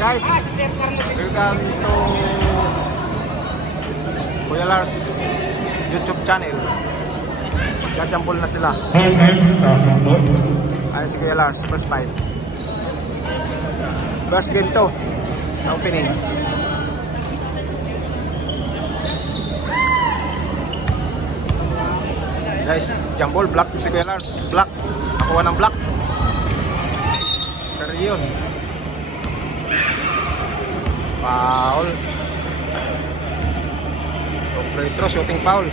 Guys, welcome to Kuya Lars YouTube channel. Gajambol na sila. Ayun si Kuya Lars, first fight. First game to sa opening. Guys, jambol, black si Kuya Lars. Black, nakuha ng black. Pero yun, foul. Free throw, shooting foul.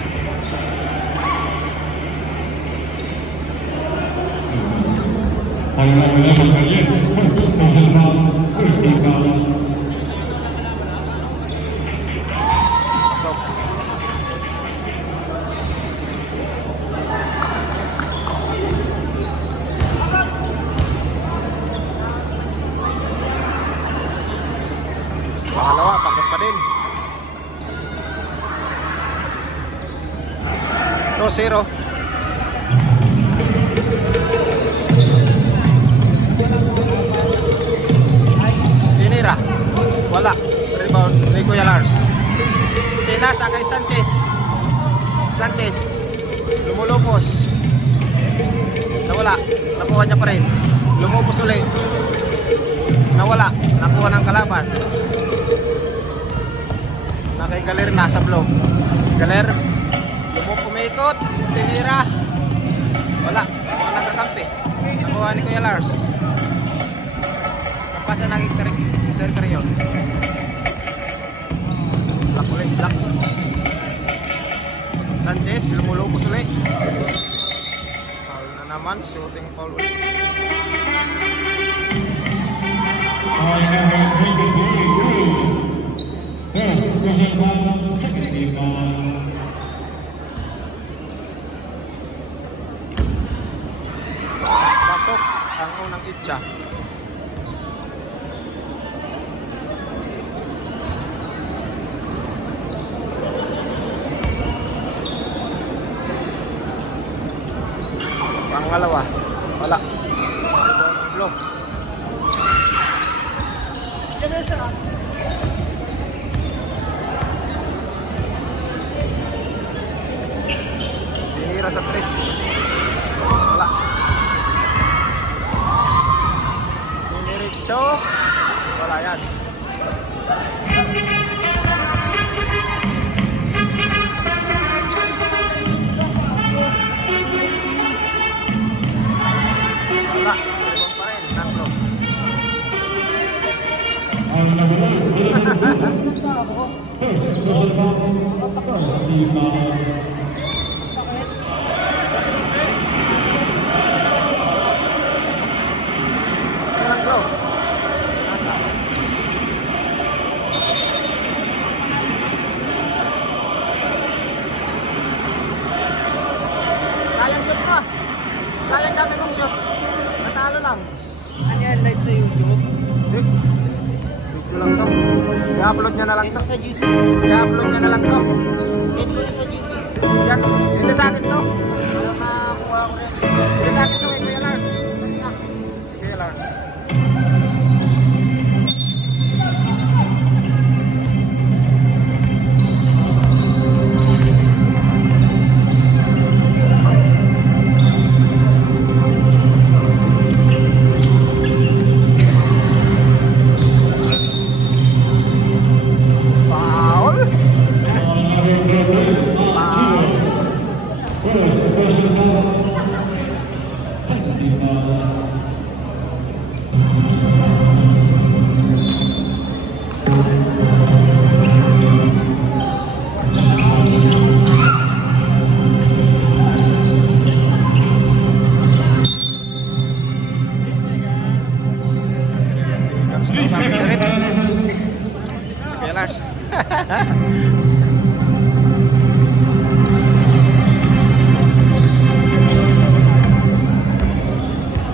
Pangalawa, pasok pa din. 2-0. Tinira. Wala. Rebound ni Kuya Lars. Pinasa kay Sanchez. Sanchez. Lumulupos. Nawala. Nakuha niya pa rin. Lumupos ulit. Nawala. Nakuha ng kalaban. Kay Galer nasa block. Galer umikot, tinira. Wala, nakuha ng kakampi. Nakuha ni Kuya Lars. Napasa ng Sir Carion. Black ulit, black. Sanchez, lumulupos ulit. Foul na naman, shooting foul ulit. Pasok ang unang itcha. Pangalawa, wala. Block. Tinira sa 3. Wala. Diniritso. Wala yan. Wala. Rebound pa rin. Nanglo. Sayang shoot mo. Sayang dami mong shoot. Natalo lang. Ano yan, live sa YouTube? Video lang to. I-upload niya na lang to. I-upload niya na lang to. I-upload sa GC. Yan. Hindi sa akin to. Makakuha ko rin. Hindi sa akin to kay Kuya Lars. Kuya Lars.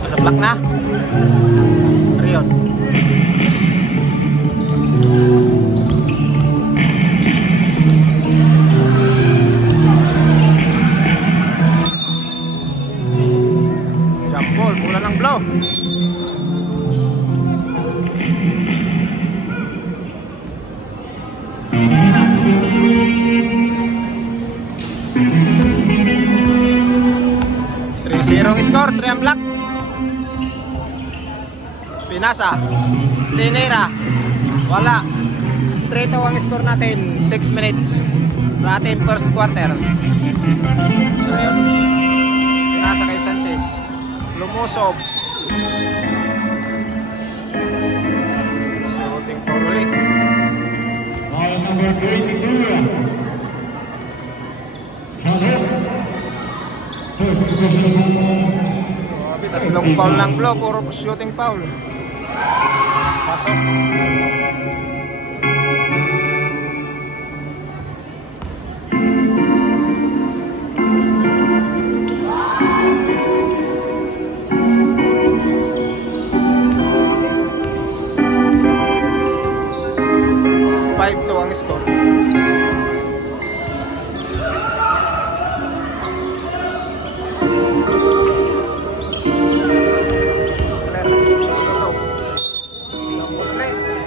Nasa black na. Rion. Jump ball, bola ng blow. score, 3 ang black. Pinasa. Linera. Wala. 3-2 ang score natin. 6 minutes. Sa ating first quarter. So yun. Pinasa kay Sanchez. Lumusob. Shooting foul ulit. Number 22. Tatlong foul lang blow, puro shooting foul. Pasok. Ang score.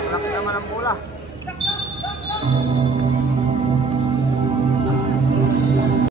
Laki naman ang bola.